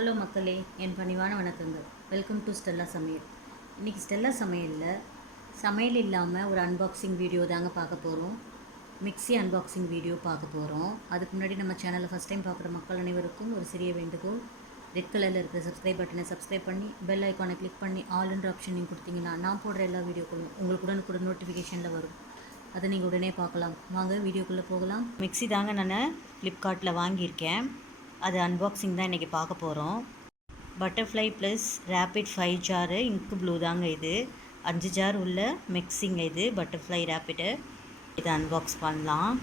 Hello மக்களே, என் பணிவான வணக்கங்கள். வெல்கம் டு ஸ்டெல்லா சமையல். இன்றைக்கி ஸ்டெல்லா சமையலில் சமையல் இல்லாமல் ஒரு அன்பாக்சிங் வீடியோ தாங்க பார்க்க போகிறோம். மிக்ஸி அன்பாக்சிங் வீடியோ பார்க்க போகிறோம். அதுக்கு முன்னாடி நம்ம சேனலை ஃபஸ்ட் டைம் பார்க்குற மக்கள் அனைவருக்கும் ஒரு சிறிய வேண்டுகோள். ரெட் கலரில் இருக்கிற சப்ஸ்கிரைப் பட்டனை சப்ஸ்கிரைப் பண்ணி பெல் ஐக்கானை கிளிக் பண்ணி ஆல்ன்ற ஆப்ஷன் நீங்கள் கொடுத்தீங்கன்னா நான் போடுற எல்லா வீடியோக்களும் உங்களுக்கு உடனுக்குடன் நோட்டிஃபிகேஷனில் வரும். அதை நீங்கள் உடனே பார்க்கலாம். வாங்க வீடியோக்குள்ளே போகலாம். மிக்ஸி தாங்க நான் ஃப்ளிப்கார்ட்டில் வாங்கியிருக்கேன். அது அன்பாக்சிங் தான் இன்றைக்கி பார்க்க போகிறோம். பட்டர்ஃப்ளை ப்ளஸ் ரேபிட் 5 ஜாரு இங்கு ப்ளூ தாங்க இது. 5 ஜார் உள்ள மிக்ஸிங்க இது பட்டர்ஃப்ளை ரேபிட்டு. இதை அன்பாக்ஸ் பண்ணலாம்.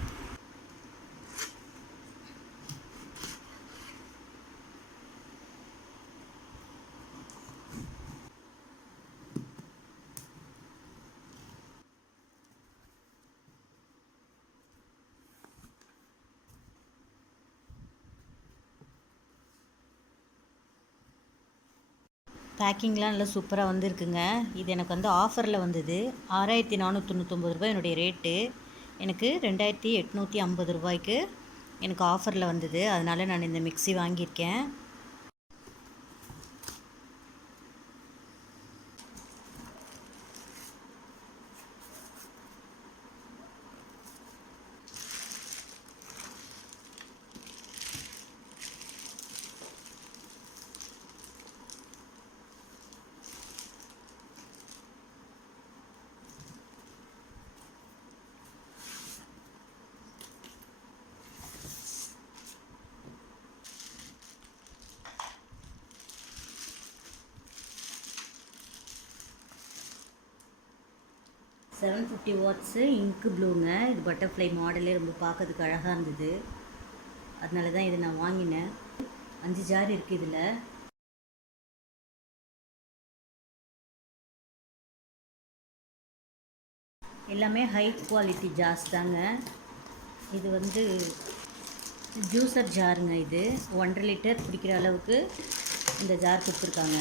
பேக்கிங்லாம் நல்லா சூப்பராக வந்திருக்குங்க. இது எனக்கு வந்து ஆஃபரில் வந்தது. 6499 ரூபாய் என்னுடைய ரேட்டு. எனக்கு 2850 ரூபாய்க்கு எனக்கு ஆஃபரில் வந்தது. அதனால் நான் இந்த மிக்ஸி வாங்கியிருக்கேன். $750 வாட்ஸு இங்கு ப்ளூங்க. இது பட்டர்ஃப்ளை மாடலே ரொம்ப பார்க்கறதுக்கு அழகாக இருந்தது. அதனால தான் இதை நான் வாங்கினேன். 5 ஜார் இருக்குது இதில். எல்லாமே ஹை குவாலிட்டி ஜார்ஸ் தாங்க. இது வந்து ஜூஸர் ஜாருங்க. இது 1.5 லிட்டர் பிடிக்கிற அளவுக்கு இந்த ஜார் கொடுத்துருக்காங்க.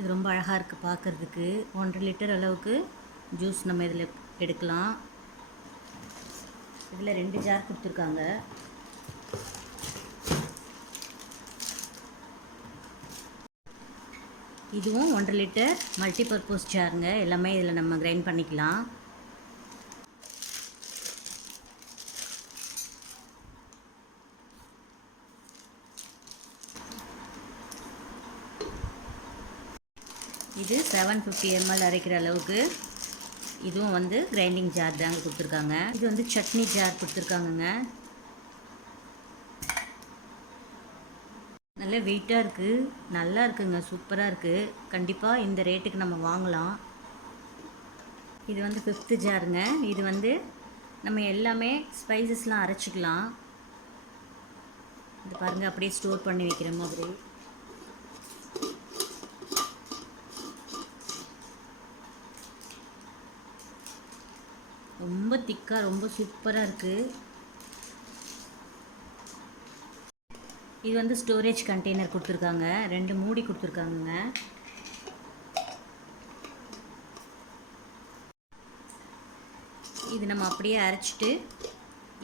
இது ரொம்ப அழகாக இருக்குது பார்க்குறதுக்கு. 1.5 லிட்டர் அளவுக்கு ஜூஸ் நம்ம இதில் எடுக்கலாம். இதில் 2 ஜார் கொடுத்துருக்காங்க. இதுவும் 1.5 லிட்டர் மல்டிபர்பஸ் ஜாருங்க. எல்லாமே இதில் நம்ம கிரைண்ட் பண்ணிக்கலாம். இது 750 ml அரைக்கிற அளவுக்கு. இதுவும் வந்து கிரைண்டிங் ஜார் தாங்க கொடுத்துருக்காங்க. இது வந்து சட்னி ஜார் கொடுத்துருக்காங்கங்க. நல்ல வெயிட்டாக இருக்குது, நல்லா இருக்குங்க, சூப்பராக இருக்குது. கண்டிப்பாக இந்த ரேட்டுக்கு நம்ம வாங்கலாம். இது வந்து 5th ஜாருங்க. இது வந்து நம்ம எல்லாமே ஸ்பைசஸ்லாம் அரைச்சிக்கலாம். இது பாருங்கள், அப்படியே ஸ்டோர் பண்ணி வைக்கிற மாதிரி. ரொம்ப திக்காக ரொம்ப சூப்பராக இருக்குது. இது வந்து ஸ்டோரேஜ் கண்டெய்னர் கொடுத்துருக்காங்க. 2 மூடி கொடுத்துருக்காங்கங்க. இது நம்ம அப்படியே அரைச்சிட்டு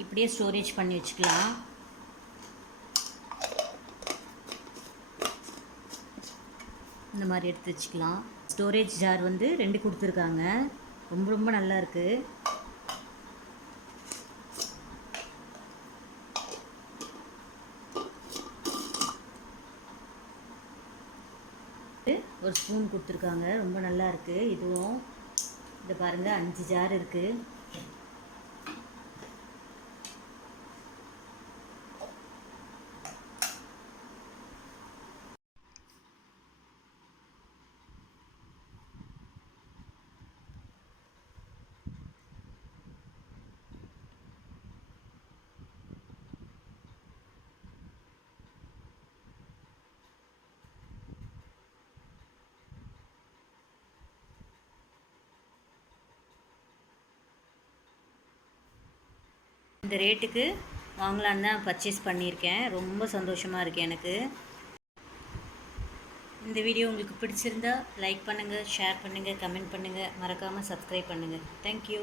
இப்படியே ஸ்டோரேஜ் பண்ணி வச்சுக்கலாம். இந்த மாதிரி எடுத்து வச்சுக்கலாம். ஸ்டோரேஜ் ஜார் வந்து 2 கொடுத்துருக்காங்க. ரொம்ப ரொம்ப நல்லா இருக்குது. ஒரு ஸ்பூன் கொடுத்துருக்காங்க. ரொம்ப நல்லா இருக்குது. இதுவும் இதை பாருங்கள், 5 ஜார் இருக்குது. இந்த ரேட்டுக்கு வாங்கலான்னு தான் பர்ச்சேஸ் பண்ணியிருக்கேன். ரொம்ப சந்தோஷமாக இருக்குது எனக்கு. இந்த வீடியோ உங்களுக்கு பிடிச்சிருந்தா லைக் பண்ணுங்கள், ஷேர் பண்ணுங்கள், கமெண்ட் பண்ணுங்கள், மறக்காமல் சப்ஸ்கிரைப் பண்ணுங்கள். தேங்க்யூ.